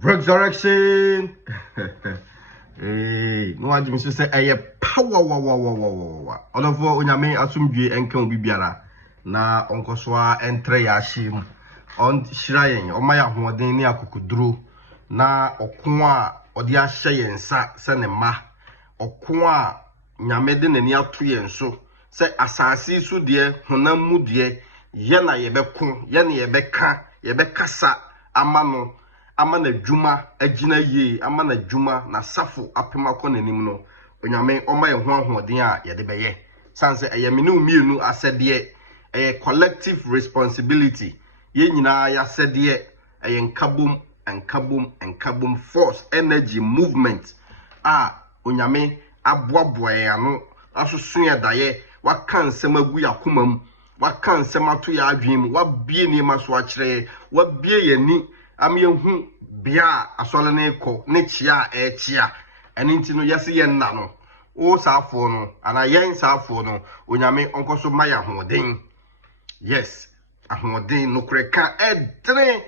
Resurrection. Hey, no one just say a power. All of what Onyame asumdwe enka obi biara na onkoswa entre ya him on shirayen omaya hoden ni akokuduro na okon a odi ahye yensa se ne ma okon a nyame de nani ato yenso se asase su de honam mu de ye na yebeko ye na yebekasa amano amana djuma agina ye amana djuma na safo apema ko nanim no onyame omaye ho ahoden a ye de beye sanse eyemene umienu asede collective responsibility ye nyina ya sede nkabum force energy movement onyame aboaboa ano asoso ye daye waka nsem agu yakomam waka nsem ato ya adwem wabie ni maso akire wabie yani amyehu bia asole ne ko ne chia chia eni nti no yase ye nna no o saafo no ana yen saafo no onyame onkoso maya hoden yes ahoden no kreka edre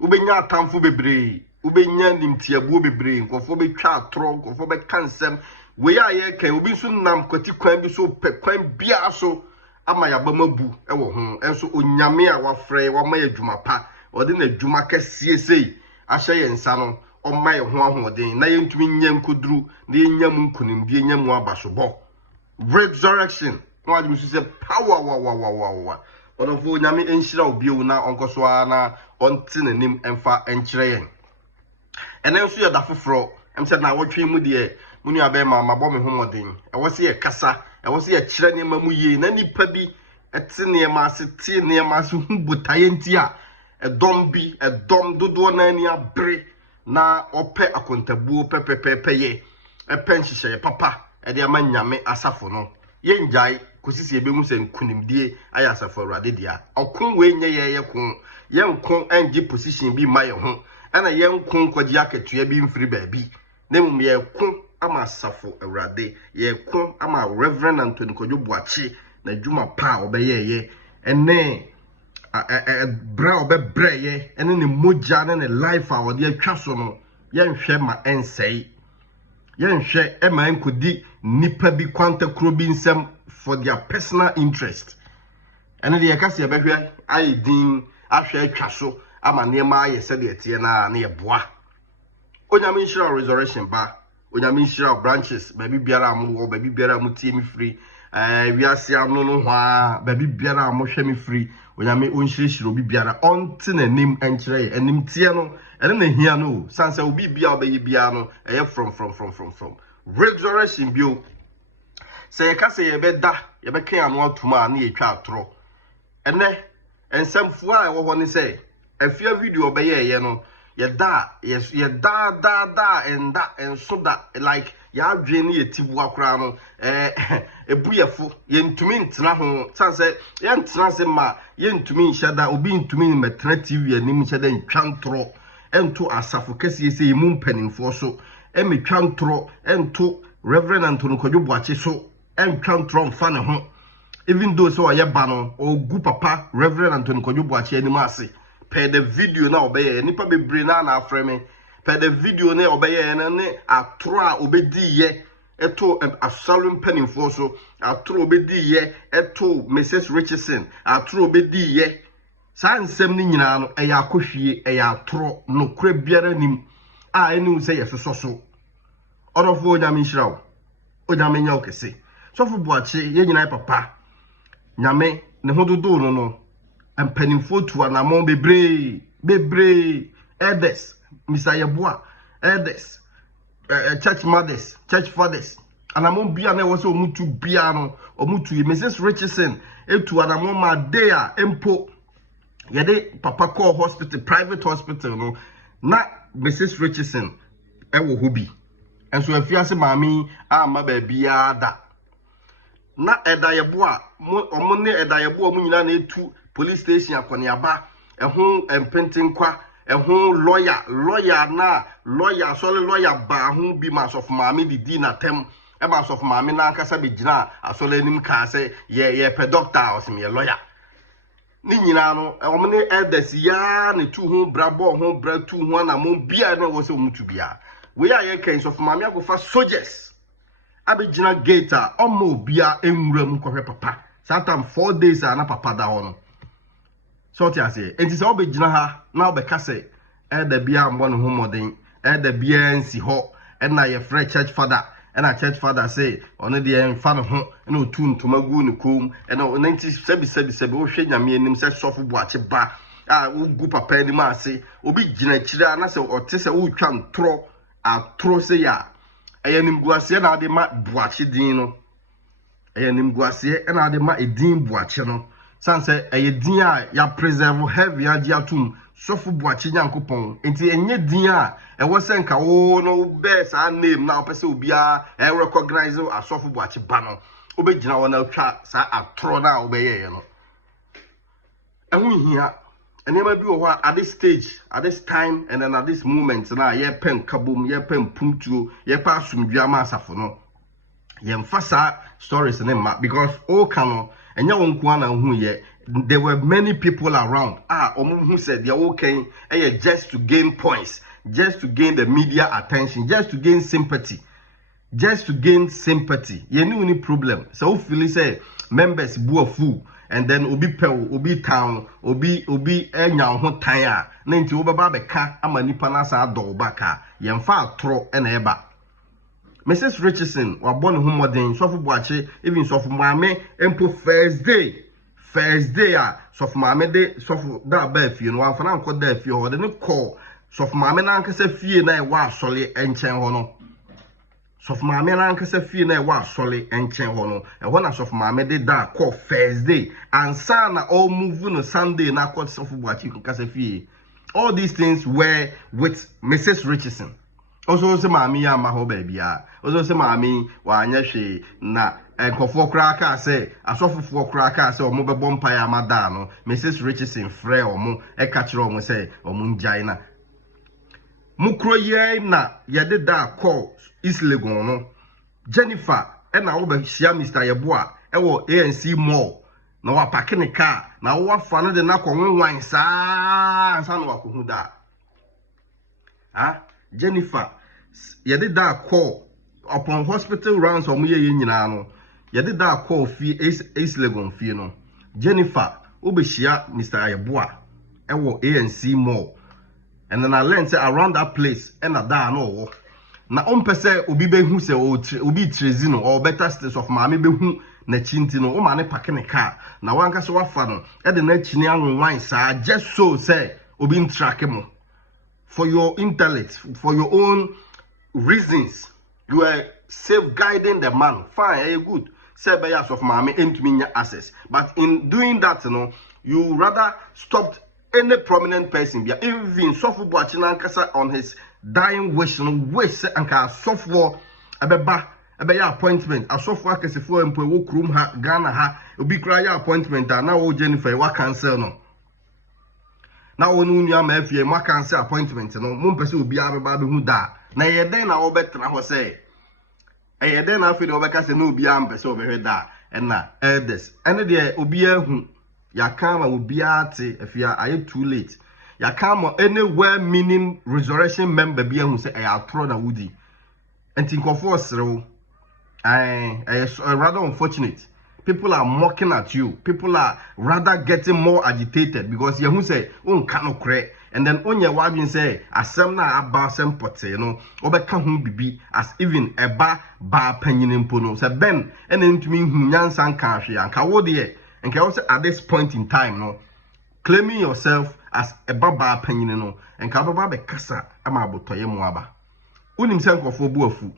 ubenya atamfo bebre ubenya nimtiabuo bebre nkofo betwa atro nkofo be kansem we ya ye kan obi nso nam kwati kwan bi so pe kwan bia so ama ya bamabu ewo ho enso onyame a wafrɛ wama adwuma pa ode na adwuma kɛsie sei ahye yensa no ɔma ye ho ahoden na yentumi nyam koduru na yenyam nkunim die nyam abasobɔ resurrection no adum so say power wa odofo nyame enhyira obi ewu na onkoso na onte nanim emfa enkyere yen ene nso ye da foforo emse na wotwe mu de munu abe ma mabɔ me ho moden ɛwɔ se ye kasa ɛwɔ se ye kyerɛ ne ma mu ye na nipa bi ɛte ne ma se tie ne ma se hu botaye nti a edom dodo na ani abre na ope akontabuo pepepepe ye epen hihye papa ede amanyame asafo no ye njai kosisi ebe hu se nkunimdie aya asafo awrade dia okun we nye ye kun ye nkon engi position bi ma ye ho ana ye nkon kwaji akatua bi mfiri baabi na mum ye kun ama asafo awrade ye kun ama Reverend Anthony Kojo Boakye na djuma pa obeye ene bra obebreye ene ne moja ne life a wode atwa so no yenhwe ma ensei yenhwe e ma enkodi nipa bi kwanta kro bi nsem for their personal interest ene de yakase ebehwe aidin ahwe atwa so ama ne ma ayese de tie na ne yeboa onyame nhyira resurrection ba onyame nhyira branches baby biara amu baby biara mu tie mi free wiase anu no hwa baby biara amu hwe mi free onyame onhyirehiro obi biara onte nanim enkyere enim tie no ene na hia no sanse obi bia obeyi bia no eye from resurrection bio say yakase ye beda ye bekan anu atuma na ye twa atro ene ensamfo a ewo ho ne say afia video obeye ye no ye da ensoda like ya adwene ye tibu akora no ebuyefo ye ntumi ntena ho sanse ye ntena se ma ye ntumi nhyada obi ntumi metena TV anim nhyada ntwantro ento asafo kese se mu mpanimfo so emetwantro ento Reverend Anthony Kojo Boakye so entwantro mfa ne ho even though so ye ba no ogu papa Reverend Anthony Kojo Boakye anim ase per the video na obeye nipa bebre na afre me per the video na obeye na ne atro a obedi ye eto asalum penimfo so atro obedi ye eto Mrs Richardson atro obedi ye sansem ni nyina no eya akohwie eya atro no kura biara nim a enu se yesoso so odofo onyame nhyirawo onyame nya okese Sofo Boakye ye nyina papa nyame ne hododo no empanimfo tu anamon bebre elders misayeboa elders church mothers church fathers anamon bia na wo so omutu bia no omutu Mrs Richardson etu anamon ma dey a empo yede papa call hospital private hospital no na Mrs Richardson ewo hobi enso afiase maami ama ba bia da na edayeboa omo ne edayeboa mu nyina na etu police station akoniaba ehun empentenkwa ehun lawyer na lawyer sole lawyer ba hu bi ma sof maami didi na tem e ma sof maami na nkasa be gina asole nim ka se ye pe doctor osim ye lawyer ni nyina no omne elders ya ne tu ho brabo ho bra tu ho na mo bia na wo se omutu bia we are ye ken of mama akofa soldiers abegina gate a omo bia enwuram kohwe papa sometimes 4 days na papa da ho no so ti ase enti se obegina ha na obeka se elder bia mbo no ho modern elder bia nsi ho na ye free church father and a church father say on the fan of no tune to magu ni kum and 1977 o hwe nyame anim se Sofo Boakye ba a wo gu papa ni ma se obi gina kira na se o te se wo twa ntro atro se ya eyanim guase na ade ma Boakye din no eyanim guase na ade ma edin Boakye no sanse eyedin a ya preserve heavy agi atum Sofo Boakye Nyankopon enti enye din a ewo se nka wo no be sa name na opese obia recognize as Sofo Boakye ba no obegina wo na twa sa atro na obeye no ehun hia enema bi wo at this stage at this time and then at this moment na ye pen kabom ye pen pumtuo ye pa asumdua ma asafo no ye mfasa stories ne ma because all kano enya won ko na hu ye there were many people around who said they are okay just to gain points, just to gain the media attention, just to gain sympathy, you know any problem so hopefully say members boo fool and then obi pel obi town obi enya ho tan a na nti obaba beka ama nipa na sa do baka yemfa atro na eba Mrs. Richardson wabon ho modern Sofo Boakye even Sofo Maame empo first day Sofo Maame de Sofo da ba fie no amfa na nko da fie ho de ne call Sofo Maame na nkasa fie na e wa asole enchen ho no Sofo Maame na nkasa fie na e wa asole enchen ho no e ho na Sofo Maame de da call first day ansa na all move no Sunday na call Sofo Boakye nkasa fie. All these things were with Mrs. Richardson. Also se maami ya ma ho baabia also se maami wa anya hwe na enkofo kra aka se asofofo kra aka se omo bebo mpa ya mada no Mrs. Richardson frɛ omo e ka kire omo se omo njai na mukro ye na ye de da call Islegon no Jennifer e na wo ba hia Mr. Yeboa e wo ANC mall na wa park ne car na wo afa no de na kɔnwan saa ansa no wakohu da Jennifer yede da call upon hospital rounds omuye nyina no yede da call fi Islegon fi no Jennifer obehia Mr. Ayeboa ewo ANC mall and then I learned say around that place and da no wo na ompese obi behu se obi trezi no or better state of maame behu na chinti no o ma ne park ne car na wanka so wafa no e de na chini anwan saa just so say obi ntrake mo for your intellect, for your own reasons. You are safeguarding the man. Fine, good. Say by of mommy into me access. But in doing that, you rather stopped any prominent person. Even Sofo Boakye Nankasa on his dying wish and Sofo abeba appointment. A Sofo akasefo empo wo krum ha Ghana ha obi kra ya appointment na wo Jennifer wa cancel no. Na wonu nua ma afie mo cancel appointment no mo mpese obi abeba be hu da na ye den na wo betra ho say ye den na afie de obeka se na obi ampese obehwe da na elders ene de obi ahu ya kan ma obi ate afia aye too late ya kan mo anywhere meaning resurrection member bi ahu say ya atro na wudi enti nkofo osrewo rather unfortunate. People are mocking at you. People are rather getting more agitated because you say, cannot cre. And then on your wife say, asem na aba sem pote, obeka hu bibi as even a ba penyin impono. So then, and then to me, nyansan kanshi and kawodie. And can also at this point in time, claiming yourself as a ba penyin, and kababa be kasa amabotoye moaba. Unim sen kofo buafu.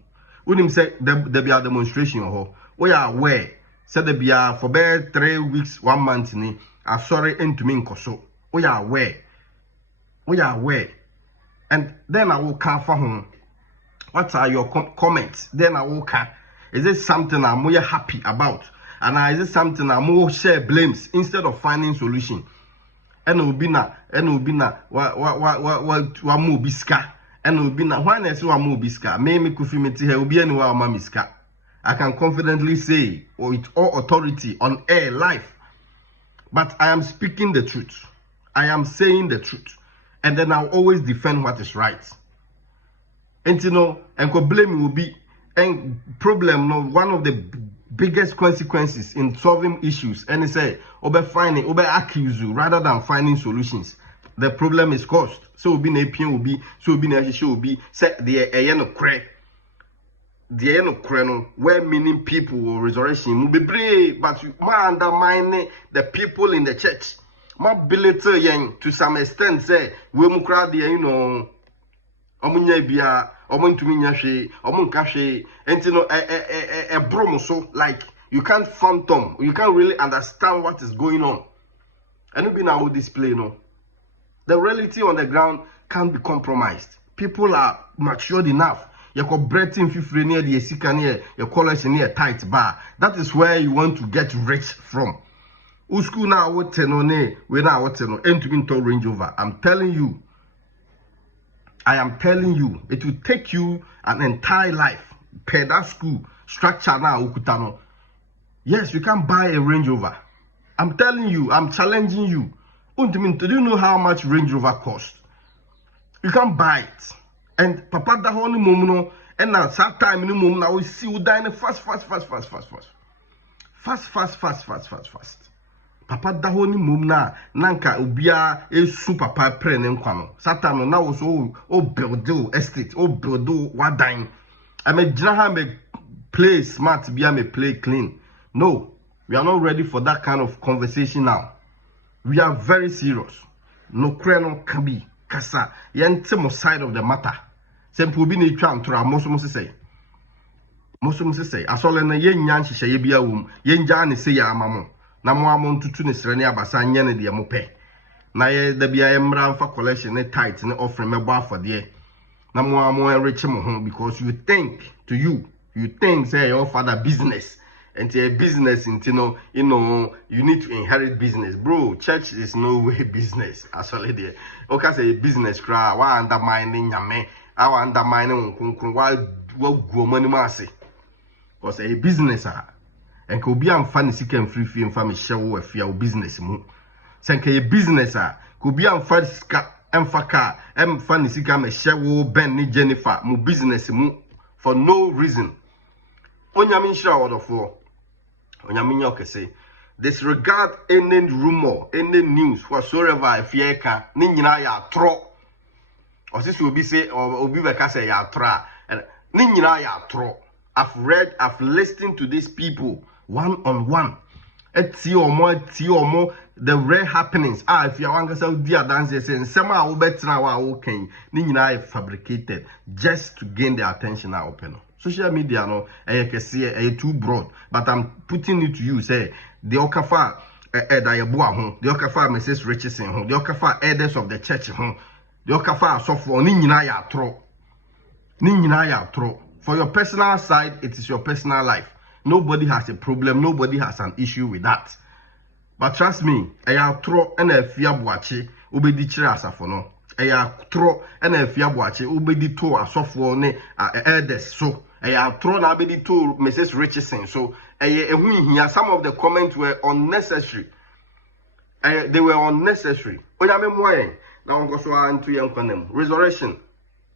Unim say there be a demonstration ho. We are aware. Said the bia for about 3 weeks, 1 month ni I'm sorry into me nkoso. We are aware. And then I will come for home. What are your comments? Then I will come. Is it something I'm more happy about? And is it something I'm more share blames instead of finding solution? And ubina wa mu biska. And ubina why na so wa mu biska? Me kufi meti he ubi ani wa ma miska. I can confidently say, with all authority on air live, But I am speaking the truth. I am saying the truth. And then I'll always defend what is right. And you know, and blame will be and problem no one of the biggest consequences in solving issues. And they say over finding over accuse you rather than finding solutions. The problem is caused. So will be na pain will be so will be na issue will be set the no cray. The end of Kreno, where meaning people will resurrection will be brave, but you undermine the people in the church. My belittle yang to some extent say we mukra the you know omunya bia omuntuminya hwe omunka hwe and you know a bromo so like you can't phantom, you can't really understand what is going on. And it be now display no. The reality on the ground can't be compromised. People are matured enough. You call breathing fifty near the sika near your college near tight bar. That is where you want to get rich from. Usku now what tenone we now what tenone into Range Rover. I'm telling you, I am telling you, it will take you an entire life per that school structure now ukutano. Yes, you can buy a Range Rover. I'm telling you, I'm challenging you. Do you know how much Range Rover costs? You can buy it. And Papa da honey mum and now that time in the mum now we see you dying fast. Papa da honey mum na nanka ubia e super papa pre ne nkwano. Satan now was build estate, build what dying. I may jina me play smart, be me play clean. No, we are not ready for that kind of conversation now. We are very serious. No kreno can be kasa yentimo side of the matter. Simple be ni twa ntora mosom say asole na yenya nhihye ye bia wom yenja ne se ya amamo na mo amon tutu ne srene abasa nya ne de mo pe na ye da bia ye mra mfa collection ne tight ne offering mebo afode na mo amon enrich mo ho because you think say your father business and a business into you need to inherit business, bro. Church is no way business asole there. Okay, say business cry why undermining yame I undermining why go money massy. Because a business and could be unfunny sick and free fee and family show a fear business mo. Sank a business could be unfunny and faka and funny sick and show Benny Jennifer mo business mo for no reason. Onyamin shower for Onyamin yoke say disregard any rumor, any news whatsoever if ye can ninyina ya tro. Or this will be say or be like say ya tra and ninyina ya tro. I've listened to these people one on one. Eti or more the rare happenings. If you want to say dear dances and some are better now okay. Ninyina fabricated just to gain the attention now open. Social media no I can see too broad, but I'm putting it to you say the okafa Diaboa home, the okafa Mrs. Richardson home, the okafa elders of the church home, the okafa Sofo Ninyina tro. For your personal side, it is your personal life. Nobody has a problem, nobody has an issue with that. But trust me, I tro and a fear boachi ubedi chira asafono. I tro and a fear boachi ubedi to a Sofo ne elders so. I thrown abedi to Mrs. Richardson. So some of the comments were unnecessary. They were unnecessary. Now go so into young condemn. Resurrection.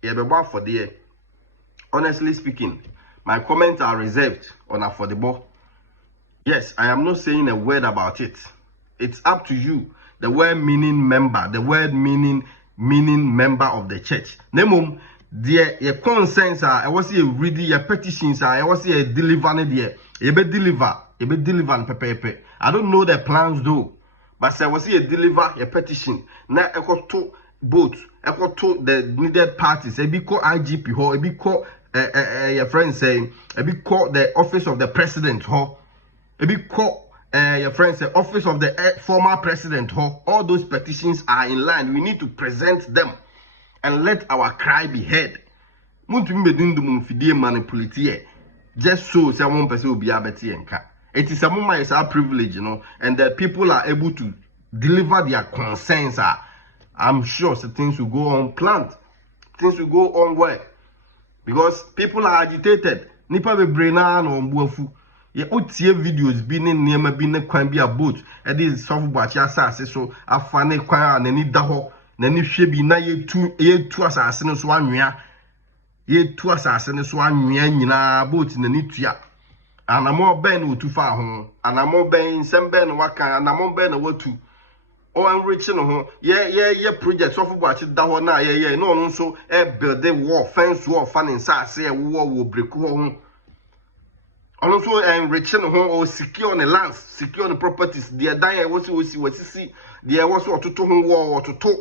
For the honestly speaking, my comments are reserved on affordable. Yes, I am not saying a word about it. It's up to you. The word meaning member, the word meaning member of the church. Nemum. Your concerns are I was here reading your petitions are I was here delivering there. You be deliver pepe. I don't know the plans though, but I was here deliver your petition. Now I got two boats, I got two the needed parties. I be called IGP ho, I be called your friend saying, I be called the office of the president ho, I be called your friend say office of the former president ho. All those petitions are in line. We need to present them. And let our cry be heard. Just so someone person will be able to. It is a privilege, and that people are able to deliver their concerns. I'm sure things will go on planned. Things will go on well. Because people are agitated. Nipa be brain on buafu. ye otie videos bi ne niema bi ne kwan bi about e dey Sofo Boakye asase so afa ne kwan a nani da ho nani hwe bi na yetu asase ne so anwea yetu asase ne so anwea nyina about nani tua anamo ben otu fa ho anamo ben nsem ben waka anamo ben watu o enrich no ho ye project Sofo Boakye da ho na ye no no so e build the wall fence wall fa ne nsase e wo breku ho also enrich no ho or secure the lands secure the properties the die wasisi the was ototo ho wo ototo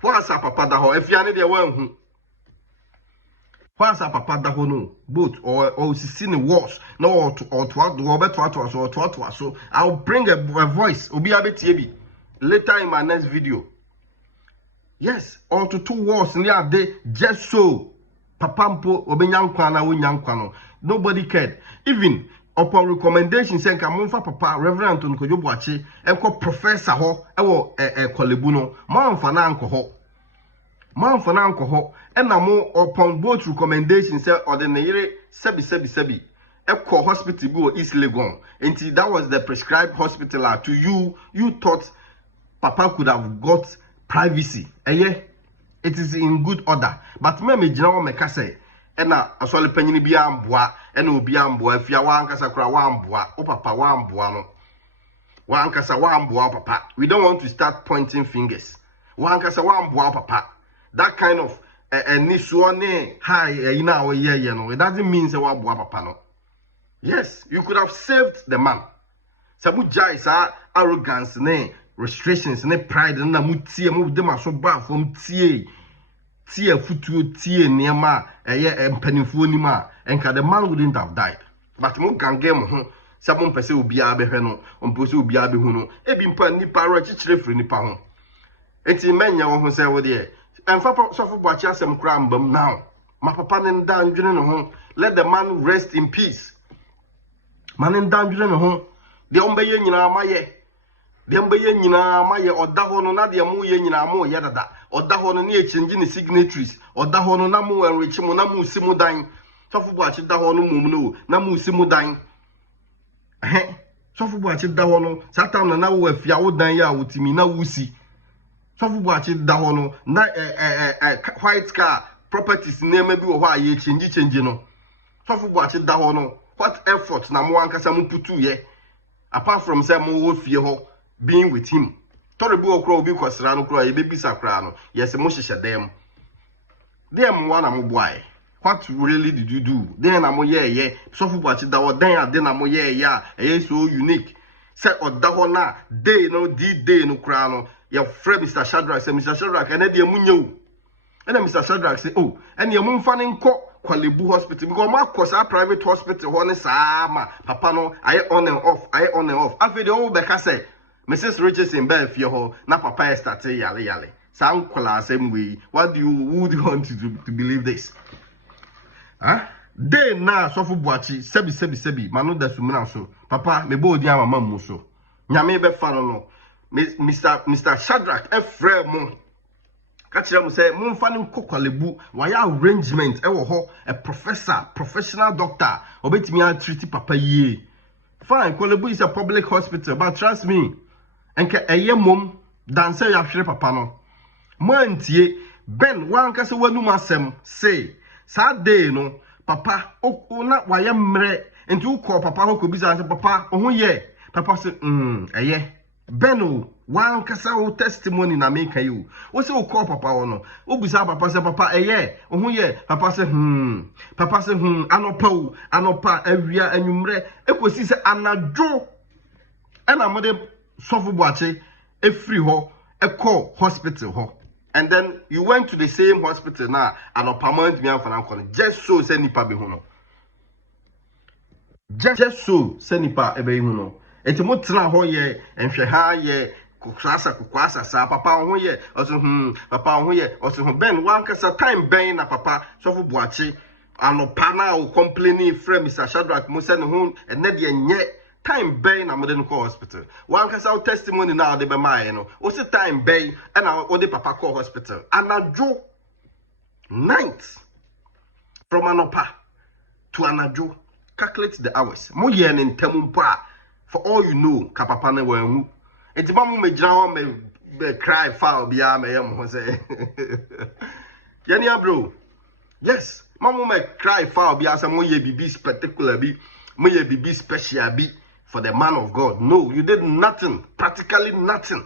what's up papa da ho afia ne de wanhu what's up papa da ho no both or sisi ne walls no or to so I'll bring a voice obi abetie bi later in my next video. Yes, or to 2 walls near day just so papampo obenyankwa na wonyankwa no. Nobody cared. Even upon recommendation saying Kamunfa Papa Reverend Anton Sofo Boakye enko professor ho ewo Kolebu no manfa na anko ho ena mo upon both recommendation say ordinary sebi eko hospital go East Legon. Until that was the prescribed hospital to you thought Papa could have got privacy. It is in good order. But me jina me ka say ena asole panyini bia amboa ena obi amboa afia wa ankasa kura wa amboa o papa wa amboa no wa ankasa wa amboa papa. We don't want to start pointing fingers. Wa ankasa wa amboa papa. That kind of niso ne high ina o ye no, it doesn't mean say wa amboa papa no. Yes, you could have saved the man. Sabu jai sa arrogance ne restrictions ne pride na mutie mu de maso ba from tie futuo tie niema mpanimfo ni ma enka the man wouldn't have died. But mo gange mo ho sabo mpese obi a behwe no mpose obi a behu no ebi mpa nipa ro chichire firi nipa ho enti menya wo ho se wo de emfa Sofo Boakye asem kra mbam now ma papa ne nda ndwene no ho let the man rest in peace. Man nda ndwene no ho de ombeye nyina amaye dembe ye nyina maye oda ho no na de mu ye nyina mu ye dada oda ho no na e change ni signatories oda ho no na mu enrich mu na mu si mu dan Sofo Boakye da ho no mum no na mu si mu dan Sofo Boakye da ho no satan na wo afia wo dan ya wotimi na wusi Sofo Boakye da ho no na white car properties name bi wo ho aye change no Sofo Boakye da ho no what effort na mo ankasa mu putu ye apart from say mo wo fie ho being with him. Toribu okro obi kwasra no kro ye bebisa kra no. Yes, mo hihye dem. Dem wana mo boy. What really did you do? Then na mo ye Sofo Boakye da wo den ade na mo ye so unique. Say oda ho na day no day no kra no. Your friend Mr. Shadrack say Mr. Shadrack ene de munye. Ene Mr. Shadrack say oh, ene ye mumfa ne nko Kolebu hospital because ma kosa private hospital ho ne saa ma papa no aye on and off. Afi de o beka say Mrs. Richardson be fie ho na papa start yale san kwala same way. Would you want to believe this? Day na Sofo Boakye sebi manu da sumina so papa me bo odi amama mu so nyame be fa no Mr. Shadrack efre mo ka kire mo say mo mfa ne Kolebu waya arrangement e wo ho a professional doctor obetimi a treat papa ye fine. Kolebu is a public hospital but trust me enke eye mom dan say ya hwere papa no mantie ben wanka se wanu masem say sa day no papa o na waye mre enti ukọ papa ho kobisa say papa ohun ye papa say eye beno wanka sa o testimony na make you o say ukọ papa ho no o bisa papa say papa eye ohun ye papa say anopa awia anwumre ekosi say anadwo ena mode Sofo Boakye free ho eko hospital ho and then you went to the same hospital now and appointment me amfana just so say nipa be hu no just so say nipa e be hu no enti mo tena ho ye enhwe ha ye kukwasa sa papa ho ye oso papa ho ye oso ben wan kasa time ben na papa Sofo Boakye anopa na o complaining frame Mr. Shadrack mo say no hu ene de nye time bay na modern call hospital. One can say testimony now de be my no. O say time bay and o de papa call hospital. And I drew night from Anopa to Anajo. calculate the hours. Mo ye en temumpa. For all you know, kapapa ne wenu. Enti mamu me jina me cry foul biya me yam ho say. Yania bro. Yes, mamu me cry foul biya say mo ye bibi spectacular bi, mo ye bibi special bi for the man of God. No, you did nothing, practically nothing.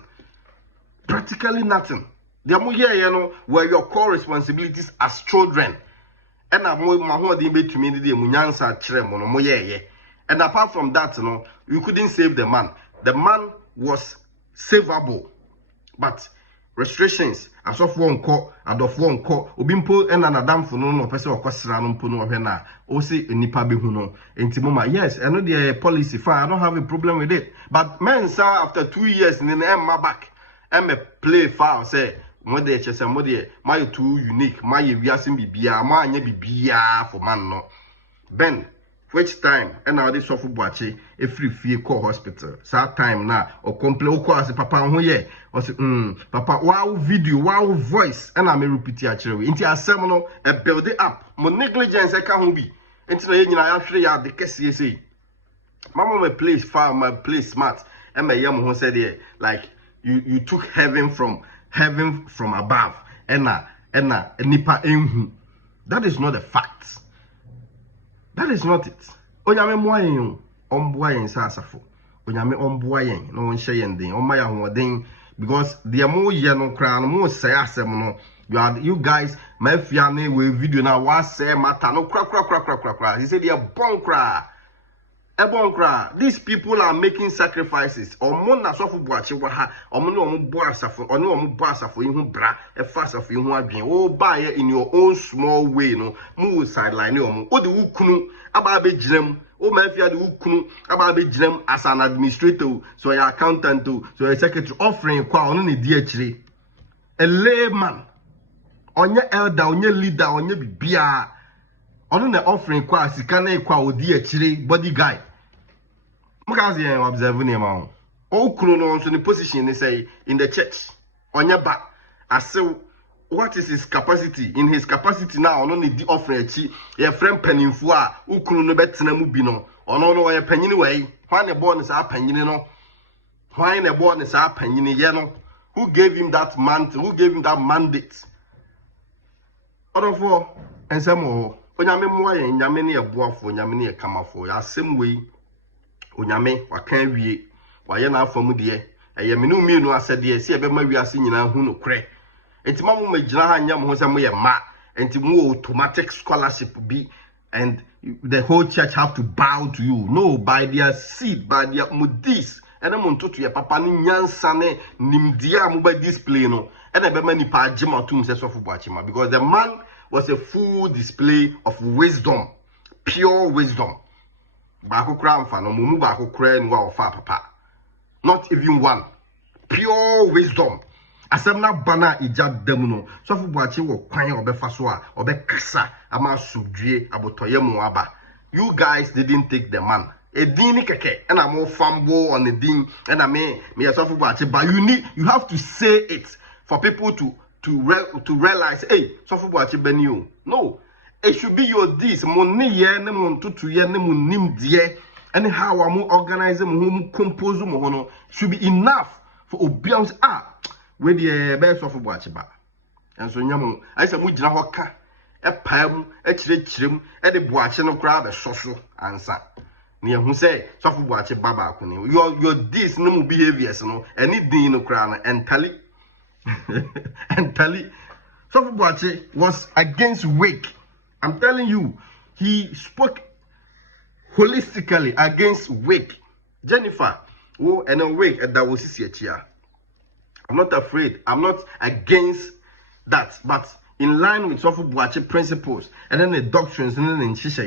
Practically nothing. The mo ye you know were your core responsibilities as children. And I mo ho dey be to me dey mu nyansa kire mo no mo ye. And apart from that, you know, you couldn't save the man. The man was savable, but restrictions. As of one call, Obimpo and an Adam for no person or Cosran Puno Hena, or say Nipa Bihuno, and Timoma. Yes, I know the policy fine, I don't have a problem with it. But men saw after 2 years in the my back, and me play foul, say, Mother Chess and Mother, my too unique, my Yasim Bibia, my Bibia for man no. Ben. Which time and now this Sofo Boakye a free fee call hospital. Sad time now or complain or call papa who ye or say papa wow video wow voice and I may repeat actually into a seminal a build it up. Mo negligence I can't be. Into the actually the case say. Mama my place far my place smart and my young who said here like you took heaven from above and nipa enhu. That is not a fact. That is not it. Onyame moayen omboayen sasafo. Onyame omboayen no won hye den. Omaya hoden because the mo ye no kra no mo say asem no. You guys my fiane we video na wa say matter no kra. He said they are bon kra. These people are making sacrifices. Omo na Sofo Boakye wa ha. Omo no omo bo asafo. Oni omo bo asafo ihu bra. E fast of ihu adwen. O buy in your own small way no. Mu sideline omo. O de ukunu aba be jirem. O ma fia de ukunu aba be jirem as an administrator, so your accountant, so your secretary offering kwa ono ne di akire. A layman. Onye elder, onye leader, onye bibia. Ono na offering kwa sika na kwa odi akire body guy. Mukazi en observe ni ma. O kunu no so the position they say in the church. Onye ba ase what is his capacity? In his capacity now ono ne di offering achi ye friend panimfu a ukunu no betena mu bi no. Ono no ye panyini wei. Hwan ne born sa panyini no. Hwan ne born sa panyini ye no. Who gave him that mantle? Who gave him that mandate? Odofo ensemo Onyame moaye nyame ne eboafo nyame ne kamafo asem wei onyame wakan wie waye na afamu de eye menu mienu asede se ebe ma wiase nyina hu no kre entima mo magina ha nyam ho se mo ye ma entimu automatic scholarship be and the whole church have to bow to you. No, by their seed, by their mudis and mo ntoto ye papa ni nyansa ne nimdia mo ba display no and ebe ma nipa agema tum se Sofo Boakye ma because the man was a full display of wisdom, pure wisdom. Bako kra mfa no mumu bako kra nwa ofa papa. Not even one. Pure wisdom. Asem na bana ijad dem no. Sofo Boakye wo kwan obefa so a obekasa ama sudue abotoye mu aba. You guys didn't take the man. Edini keke and I'm more fambo on the ding and I me Sofo Boakye, but you have to say it for people to realize, hey, Sofo Boakye benio. No, it should be your this money ye ne mon tutu ye ne mon nim die. Anyhow, I'm organize mo compose mo no should be enough for obiams where the best Sofo Boakye ba. And so nyamo, I say mo gina ho ka e paam e kirem e de Boakye no kra be soso ansa. Ni ehun say Sofo Boakye baba ko ni. Your this no behaviors no any din no kra na entally and Tali Sofo Boakye was against wake. I'm telling you, he spoke holistically against wake. Jennifer, oh, and a wake that was here. I'm not afraid. I'm not against that, but in line with Sofo Boakye principles and then the doctrines and then in Shisha,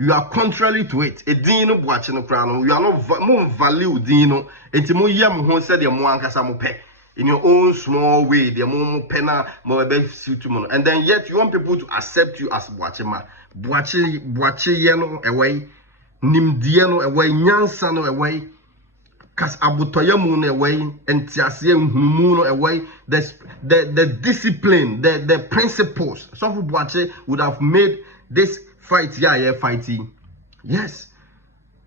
you are contrary to it. A dino Boakye no crown. You are not more value dino. Etimo yam who said your moankasa mo pe. In your own small way, the more penna, more and then yet you want people to accept you as Boakye ma. Boakye yeno away, Nimdiano away, Nyansano away, Kas Abutoyamun away, and Tiasian Humuno away. The discipline, the principles. Sofo Boakye would have made this fight, fighting Yes.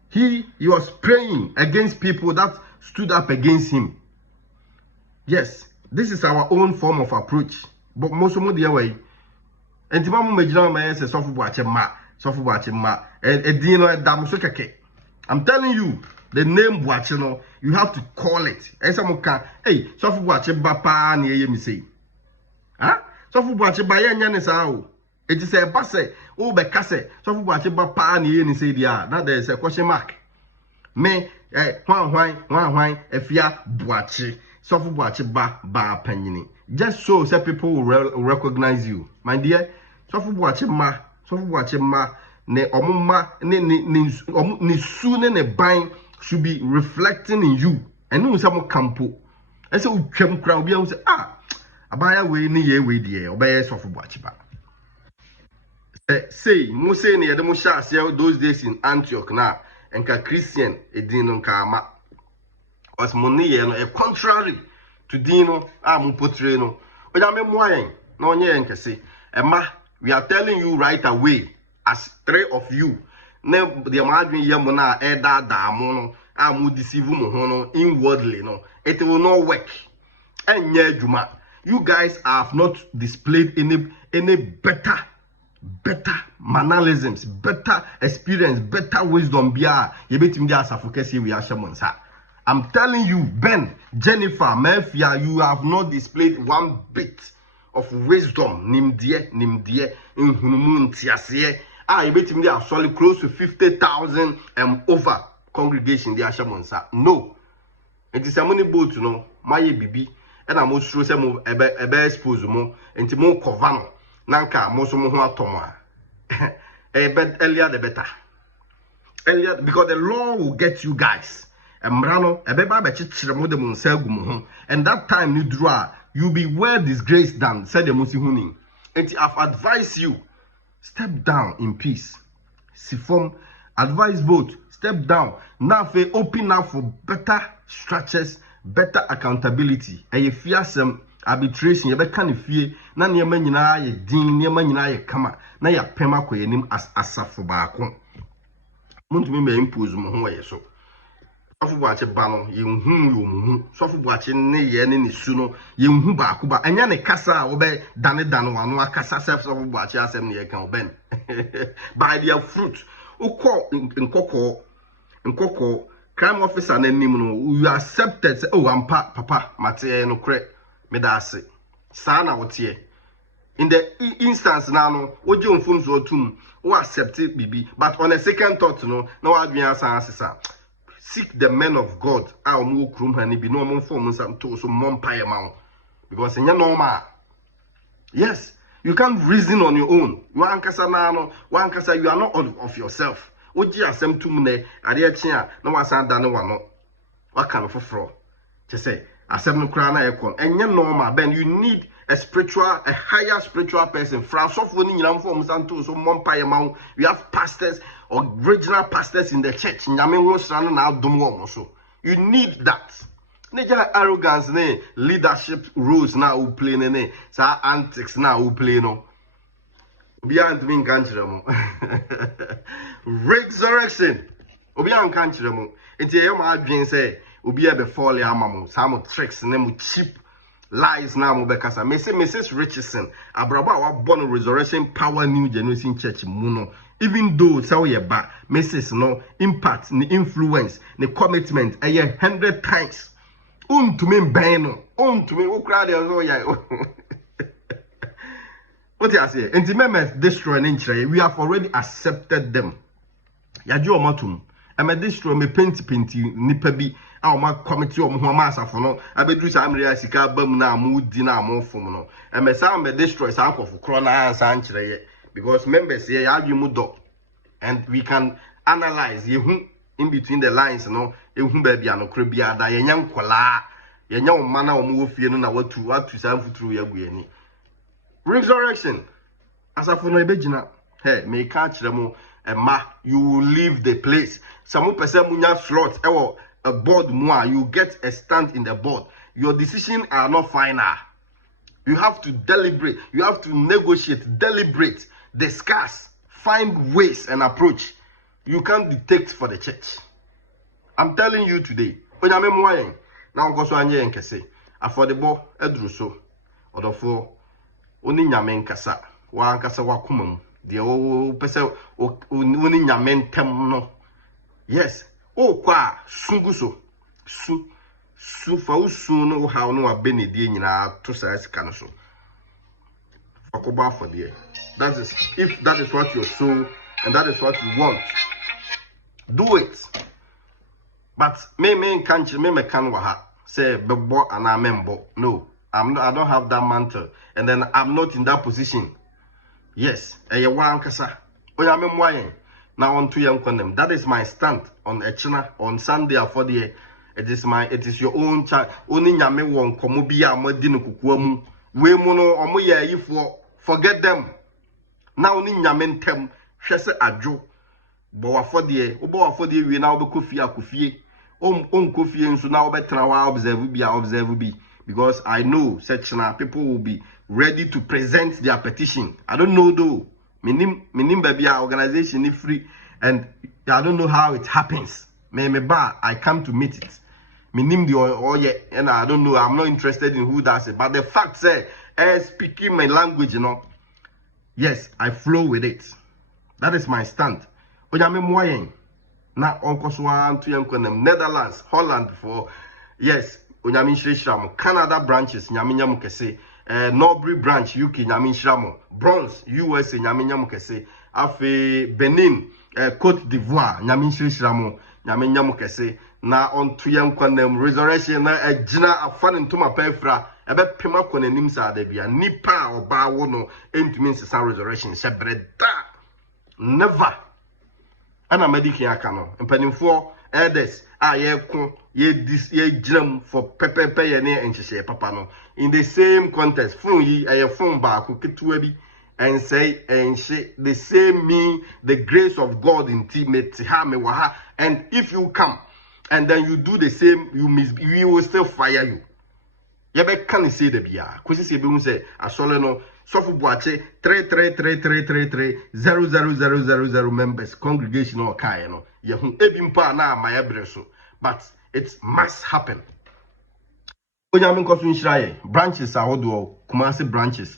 He was praying against people that stood up against him. Yes, this is our own form of approach. But most of the way, and Timamu Major may say Sofo Boakye ma, I'm telling you, the name Boakye, you have to call it. And someone can, hey, Sofo Boakye Bapa ni me say. Huh? Sofo Boakye ba ye nyane sao. It is a basse, oh, Becase, Sofo Boakye Bapa ni say dia. Now there is a question mark. Me, why, if ya Boakye, Sofo Boakye ba penny. Just so people will recognize you, my dear. Sofo Boakye ma, ne omuma, ne soon ne buying should be reflecting in you. And no some campo. And so chem crowd be say, abaya we ni ye we dear, obey Sofo Boakye ba. Say, Mose ne yademo sha those days in Antioch na. Enka Christian edino nkama was money a contrary to dino mu potre no oja me moyen na onye nkese ema we are telling you right away as three of you na the madwin ye mo na da mo no mu deceive mo ho no inwardly no it will not work enye adwuma. You guys have not displayed any better mannerisms, better experience, better wisdom. I'm telling you, Ben, Jennifer, Mefia, you have not displayed one bit of wisdom. Nimdie, in Hunumun Tiasie. You bet him they are solid close to 50,000 and over congregation. They are Shamonsa. No, it is a money boat, you know, my baby, and I'm most sure some ebe expose mo, and Timo Covano. Nanka most mo atoma. Earlier the better. Earlier because the law will get you guys. And that time you draw, you'll be well disgraced than said the Musihuni. And I've advised you, step down in peace. Sifom, advise vote, step down. Now open up for better structures, better accountability. And if you have some arbitration, you can fear na niema nyina ye din niema nyina ye kama na ya pema koyenim as asafo baako muntumi me impose mo ho ye so Sofo Boakye ba no ye hu yo mu Sofo Boakye ne ye ne su no ye hu baako ba anya ne kasa a wo be dane wano akasa self Sofo Boakye asem ne ye kan ben by their fruit ukọ nkoko crime officer na nim no you accepted say oh ampa papa mate no kre medase sana wotie in the instance now no oje onfum so tum o accept it bibi but on a second thought no na wa adwen asasa seek the men of God a o mo krum hani bi no mo form sam to so mompaye ma because enya normal. Yes, you can't reason on your own. You ankasa na no one kasa you are not of yourself. Oje asem tum ne ade a chia na wasan da ne wano waka no foforo che say asem no kra na ekon enye normal ben you need a higher spiritual person. Francophone ni nyina mfo msanto so mompaye ma we have pastors or original pastors in the church nyame wo sra no na adom wo so you need that. Neja arrogance ne leadership roles na who play ne sa antics na who play no obi antimi nkanchire mo resurrection obi ankanchire mo enti e ma adwen say obi e be fall ya amamo some tricks ne mo cheap lies na mo bekasa Mrs. Richardson abraba wa born resurrection power new generation church mu no even though say ye ba Mrs. no impact ni influence ni commitment 100 times untumi ben no untumi ukra de so ya what you say enti memes destroy nchire we have already accepted them yaje omatum eme destroy me penti nipa bi a ma committee o mo ma asafo no abedru sa amria sika bam na amudi na amofom no eme sa me destroy sa akofo kro na ansa nchire ye because members here ya adwi mu do and we can analyze yehu in between the lines no ehu ba bia no kro bia da yenya nkola yenya o mana o mo fie no na watu sa mfuturu ya guani resurrection asafo no ebegina hey me ka kire mo ma you will leave the place some person munya slot ewo a board more you get a stand in the board your decisions are not final. You have to deliberate, you have to negotiate, deliberate, discuss, find ways and approach you can't detect for the church. I'm telling you today. Onyame mwayen na onkoso anye nkese affordable edruso odofo oni nyame nkasa wa nkasa wakoma mu de o pese oni nyame ntem no. Yes, o kwa sunguso su fa usu no ha no abenedie nyina to sa sika no so. Fakoba for there. That is, if that is what your soul and that is what you want, do it. But me can't me can waha say bebo and I membo. No, I don't have that mantle, and then I'm not in that position. Yes, one kasa. Oya me mwaye na on to young condemn. That is my stand on Echina on Sunday for the. It is your own child. Only nyame won komobia modin kukuamu. We mono omo ye yifo. Forget them. Now ni nyame ntem hwese adwo. Bo wa for the we now be kofie. Kofie nso now betena wa observe bi because I know such people will be ready to present their petition. I don't know though. Minim baby organization is free and I don't know how it happens. I come to meet it. Minim the and I don't know. I'm not interested in who does it. But the fact say, speaking my language, yes, I flow with it. That is my stand. Onyame mwayen na onkoswa to yankonem Netherlands, Holland for yes, onyame shiramo Canada branches nyame nyam kese, Norbury branch UK nyame shiramo, Bronx US nyame nyam kese, afi Benin, Côte d'Ivoire nyame shiramo nyame nyam kese. Na on to yankonem resurrection na agina afane ntoma pefra ebe pema konanim sa da bia nipa oba wo no entumi nsesa resurrection shebreda never ana mediki aka no mpanimfo elders ye ko ye ginam for pepepe ye ne enhyehyɛ papa no in the same context fun yi fun ba ko ketuwa bi and say the same me the grace of God intimate ha me wa ha. And if you come and then you do the same, we will still fire you. Yebe can say the bia. Kwesi se be hu say asole no Sofo Boakye 33333300000 members congregation or kai no. Ye hu ebimpa na ma yebre so. But it must happen. Onyame nkoso nhiraye branches ahodo Kumasi branches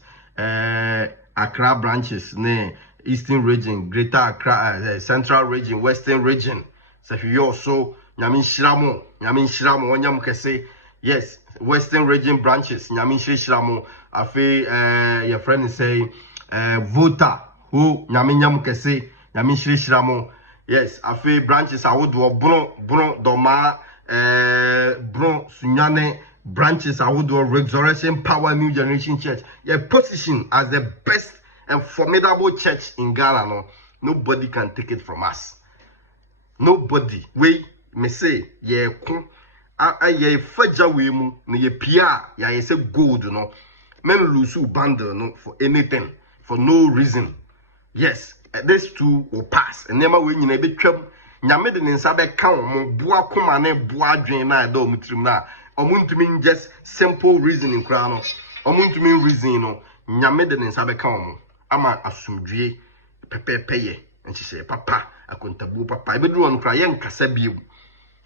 Accra branches ne Eastern region, Greater Accra, Central region, Western region. So you also nyame nhyiramo onyam kese. Yes, Western region branches nyame nhyiramo afi your friend say voter who nyame nyam kese nyame nhyiramo. Yes, afi branches awodo bron doma bron sunyane branches awodo resurrection power new generation church. Your position as the best and formidable church in Ghana no, nobody can take it from us. Nobody. We me say ye kun ye faja we mu ne ye pia ya ye say gold no. Men lose bundle no for anything for no reason. Yes, this too will pass. And never we nyina be twam nyame de nsa be ka mo boa koma na boa adwen na da omutrim na omuntumi just simple reasoning kra no. Omuntumi reason no nyame de nsa be ka mo ama asumdue pepepe ye enhyehyɛ papa akontabu papa ebedu on kra ye nkasa biu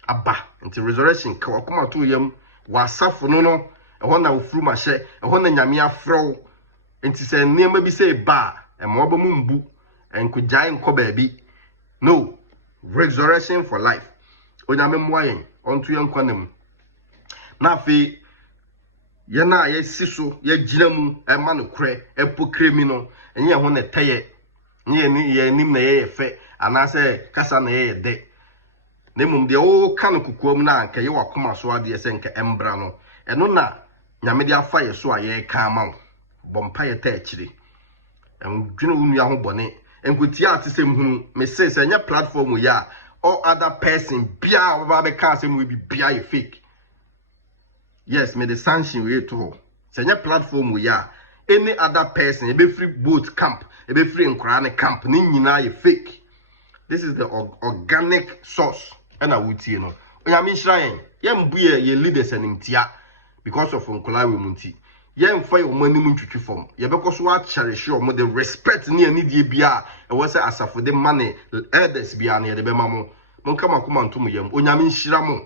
aba nti resurrection ka wakoma to yam wasafo no ɛhɔ na ofuru ma hye ɛhɔ na nyame afrɛw nti sɛ nneɛma bi sɛ ba ɛma ɔba mu mbu enkogyae nkɔ baabi. No, resurrection for life. Onyame mmoayen onto yenkwanam na afi ye na ye siso ye gina mu ɛma no korɛ ɛpokremi no enye ho na tɛyɛ nye ni ye nim na ye fɛ anase kasa na ye de na mum de o kan kukuom na anka ye wakoma so ade sɛ nka embra no ɛno na nyame de afa ye so a ye ka ma bompa ye ta akire endwene unu ya ho bɔne enkoti ate sɛ mhunu me say sɛ nya platform ya or other person bia oba be ka sɛ mu bi bia ye fake. Yes, me the sanction we to sɛ nya platform ya any other person e be free boat camp e be free nkra camp ni nyina ye fake. This is the organic source and awutie no onyame hirayen ye mbuye ye leaders animtia because of nkola we munti yen fa yo mani mu ntwitwi fom ye beko so wa cherish yo mo the respect ni ani die bia e wo se asafo de mane elders bia na ye de be mamo mon kama kuma ntom yam onyame nhira mo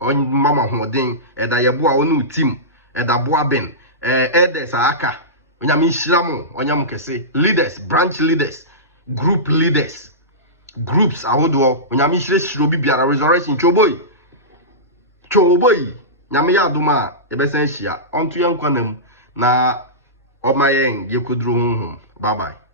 on mama hoden e da ye bo a onu team e da bo aben elders aka onyame nhira mo onyam kese leaders branch leaders group leaders groups ahodo onyame nhire shiro bibiara resurrection choboy nyame ya aduma e be san hia onto yankwanam na omayen ye koduru honhom bye bye.